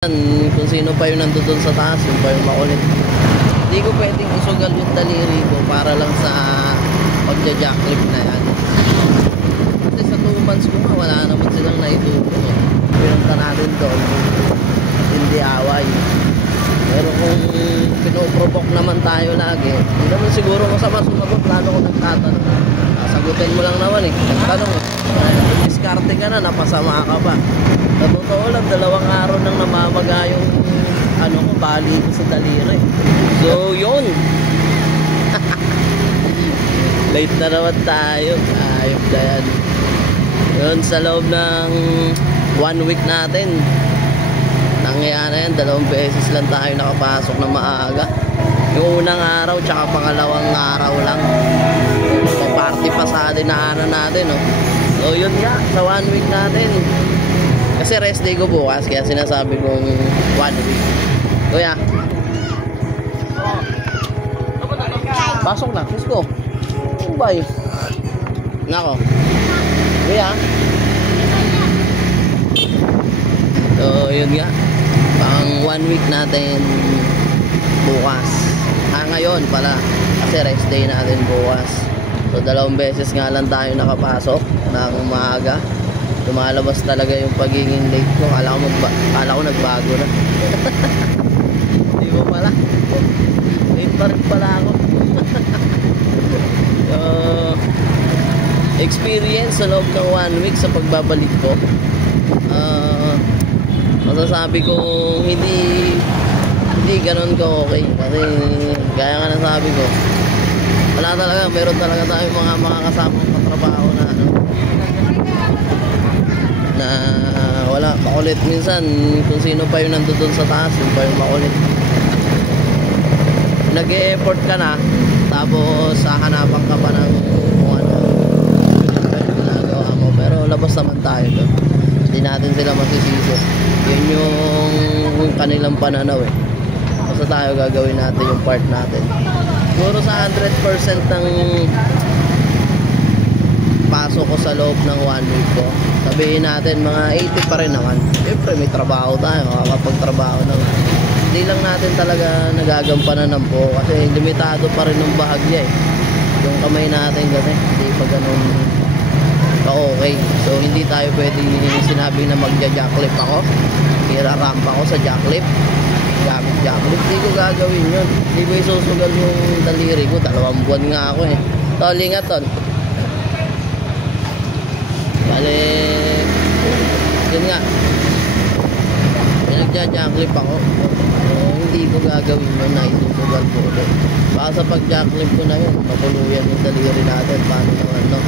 Kung sino pa yung nandun sa taas, yung pa yung makulit. Hindi ko pwedeng isugal yung daliri ko para lang sa pagja-jacklip na yan. Kasi sa 2 months ko nga, wala naman silang naitulong. Pinunta natin doon, hindi away. Pero kung pinoprovoke naman tayo lagi, hindi naman siguro masama sumagot, lalo kung nagtatanong. Sagutin mo lang naman eh. Nagtanong eh. Diskarte ka na, napasama ka pa. Sa totoo lang, 2 araw nang namamaga yung ko, bali ko sa daliri. So, yun. Late na naman tayo. Ayop na yan. Yun, sa loob ng 1 week natin, nangyayari yan, 2 beses lang tayo nakapasok na maaga. Yung unang araw, tsaka pangalawang araw lang. Party pa sa dinaanan natin, no? So, yun nga, sa 1 week natin. Kasi rest day ko bukas, kaya sinasabi kong 1 week. Kuya, pasok na, let's go. Bye. Nako. Kuya. So, yun nga. Pang 1 week natin bukas. Ngayon pala. Kasi rest day natin bukas. So, 2 beses nga lang tayo nakapasok ng umaga. Lumalabas talaga yung pagiging late ko. Kala ko nagbago na. Hindi mo pala. Late pa rin pala ako. Experience sa loob ng 1 week sa pagbabalik ko. Masasabi ko hindi ganon ka okay. Kasi gaya nga ng sabi ko, wala talaga, meron talaga tayong mga makakasamang katrabaho na wala, makulit. Minsan kung sino pa yung nandun sa taas, yung pa yung makulit. Nag-e-effort ka na, tapos hahanapan ka pa ng kung ano ginagawa mo, pero labas naman tayo doon. Hindi natin sila masisisi. Yun yung kanilang pananaw eh. Basta tayo gagawin natin yung part natin. Siguro sa 100% ng pasok ko sa loob ng 1 week ko, sabihin natin mga 80 pa rin naman. Siyempre may trabaho tayo, makakapagtrabaho naman. Hindi lang natin talaga nagagampanan ng po kasi limitado pa rin ng bahagya eh. Yung kamay natin kasi hindi pa ganun okay. So hindi tayo pwedeng sinabi na magja-jacklip ako, iraramp ako sa jacklip, gamit jacklip. Hindi ko gagawin yun. Hindi ko isusugal yung daliri ko. 2 buwan nga ako eh. Tol, ingat tol. Bale, yun nga, nagja-jacklip ako. So, hindi ko gagawin yun na isusugal ko ulit. Baka sa pag-jacklip ko na yun, mapuluyan yung daliri natin. Paano naman, no?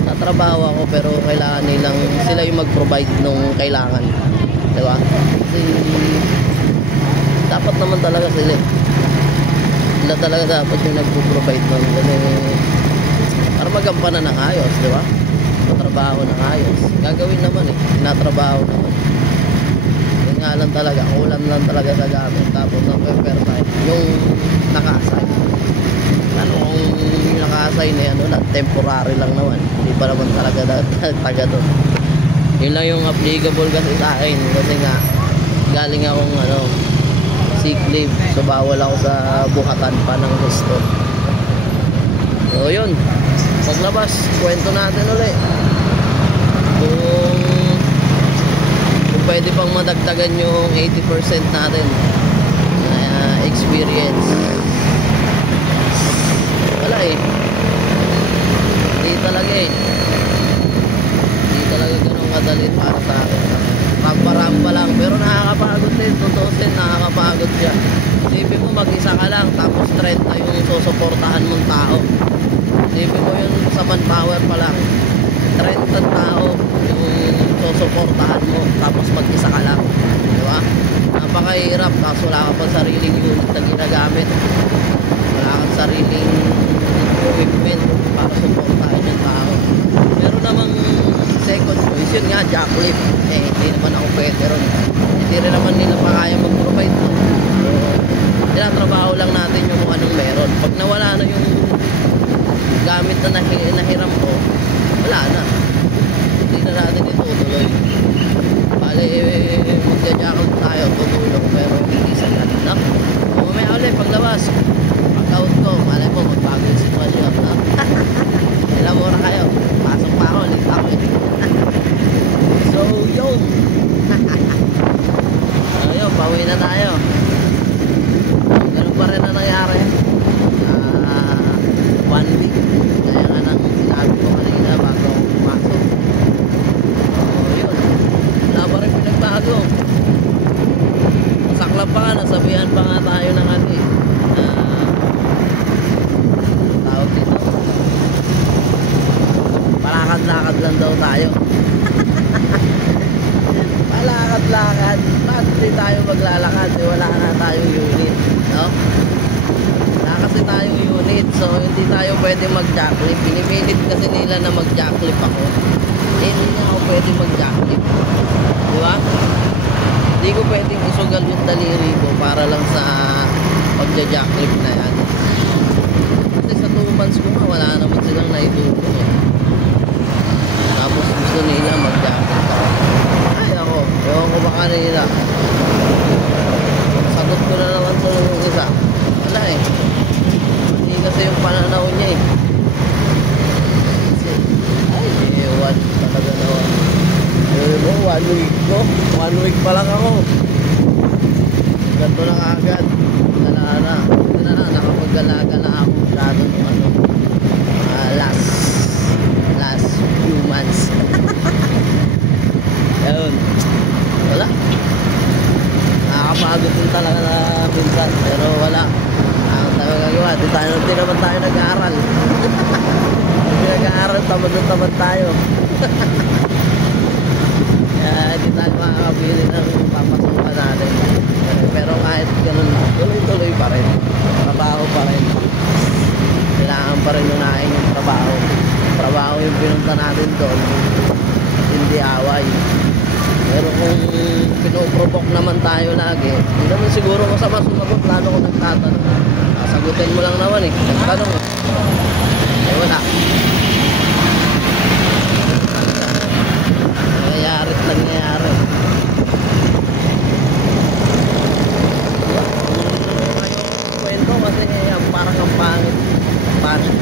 Natrabaho ako pero kailangan nilang sila yung mag-provide nung kailangan. Diba? Kasi dapat naman talaga sila talaga dapat yung nagpo-provide nun. Kasi para magampanan ng ayos, diba? Matrabaho ng ayos. Gagawin naman eh. Natrabaho naman. Yun nga lang talaga. Kulang lang talaga sa gamit. Tapos ang pepper yung nakasay. Ano kung yung nakasay na yan, temporary lang naman. Hindi pa naman talaga taga doon. Yun lang yung applicable kasi sa akin. Kasi nga galing akong sick leave. So bawal ako sa buhatan pa ng gusto. So yun, paglabas kwento natin ulit kung pwede pang madagdagan yung 80% natin na experience. Wala eh, hindi talaga ganun kadali para sa akin. Rampa-rampa lang, pero nakakapagod din. Tutusin, nakakapagod siya. Isipin mo mag-isa ka lang, tapos 30 yung susuportahan mong tao. Isipin mo yun sa manpower pa lang, 30 tao yung susuportahan mo, tapos mag-isa ka lang, diba? Napakahirap, tapos wala ka pa sariling unit na ginagamit, wala kang sariling equipment para suportahan yung tao. Meron namang second choice, yun nga, jacklip. Hindi naman ako pwede ron. Hindi rin naman nila pa kaya mag-provide. So, tinatrabaho lang natin yung anong meron. Pag nawala na yung gamit na nahiram ko, wala na. Hindi na natin itutuloy. Bali, magja-jackal tayo, tutulong, pero iisa na rin, no? Mamaya ulit, paglabas, pag-out ko, malay mo, magbago yung sitwasyon, no? Ilang oras kayo, pasok pa ako, late ako eh. So, yun! Ayun, pauwi na tayo. Ganun pa rin na nangyari. 1 week. Kaya nga nang sinabi ko kanina bago ako pumasok. So, yun. Wala pa rin pinagbago. Saklap pa nga, nasabihan pa nga tayo ng ano eh. Tawag dito. Palakad-lakad lang daw tayo. Palakad-lakad. Bakit hindi tayo maglalakad? Wala na tayong unit. No? Wala kasi tayong unit. So, hindi tayo pwede mag-jacklip. Pinipilit kasi nila na mag-jacklip ako. Hindi na ako pwede mag-jacklip. Di ba? Hindi ko pwedeng isugal yung daliri ko para lang sa pagja-jacklip na yan. Kasi sa 2 months ko nga, wala naman silang naitulong eh. Tapos gusto nila mag-jacklip ako. Ay ako, ewan ko ba kanina. Sagot ko na naman sa isa. Wala eh. Hindi kasi yung pananaw niya eh. Kasi, ay, ewan talaga naman. Ewan mo, 1 week ko. 1 week pa lang ako. Ganto na agad. Gala na. Nakapag-galaga na ako. Masyado nung ano. Last few months. Yun. Wala. Nakakapagod din talaga na pinsan. Pero wala. Ang tayo gagawa. Di naman tayo nag-aaral. Hindi nag-aaral. Tamad tayo. Kaya hindi tayo makakabili ng papasukan natin. Pero kahit ganun lang, tuloy-tuloy pa rin. Trabaho pa rin. Kailangan pa rin unahin yung trabaho. Trabaho yung pinunta natin doon. Hindi away. Pero kung pinoprovoke naman tayo lagi, hindi naman siguro masama sumagot lalo kung nagtatanong. Sagutin mo lang naman eh. Nagtanong eh. Eh wala. Nangyayari. Ngayong kwento kasi parang ang pangit. Pangit.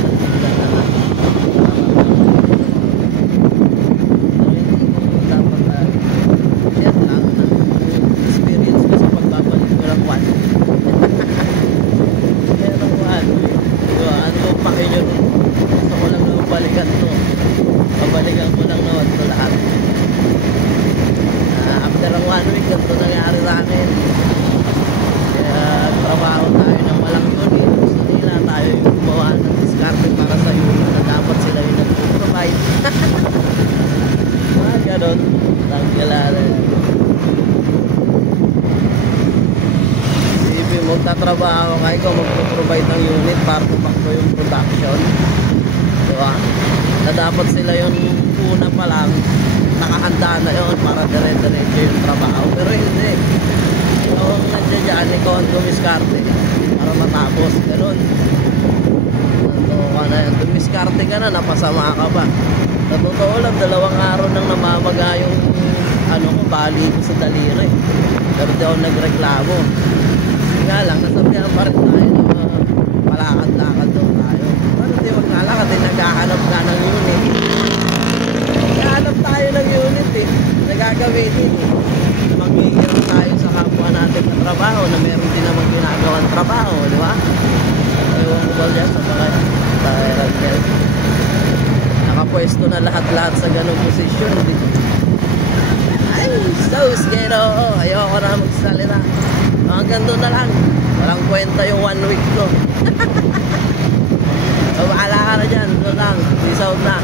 Babalikan ko lang naman ito lahat. After ang 1 week, ganito nangyari sa akin. Kaya trabaho tayo ng walang unit. Gusto nila tayo yung gumawa ng discarding para sa unit na dapat sila yung nag-provide. Mga ganon. Tanggalala. Isipin mo, tatrabaho ka, ikaw mag-provide ng unit para tumakbo yung production. Diba? Na dapat sila yung una pa lang nakahanda na yun para dire-diretso yung trabaho. Pero hindi. Ikaw ang nandiyan dyan, ikaw ang dumiskarte para matapos. Ganun. Ka na yan. Dumiskarte ka na, napasama ka pa. Sa totoo lang, 2 araw nang namamaga yung bali ko sa daliri. Pero di ako nagreklamo. Nga lang, nasabihan pa rin tayo na malakad-lakad daw tayo. Ano di maglalakad, naghahanap ka ng unit. Naghahanap tayo ng unit eh. Nagagamitin eh. Maghihirap tayo sa kapwa natin na trabaho na meron din naman ginagawang trabaho, di ba? Ewan ko ba dyan sa mga tayo dyan. Nakapwesto na lahat-lahat sa ganong posisyon. Ay, so scared ako. Ayoko na magsalita. Hanggang doon na lang. Walang kwenta yung 1 week ko. So, bahala ka na dyan. Doon lang. Peace out na.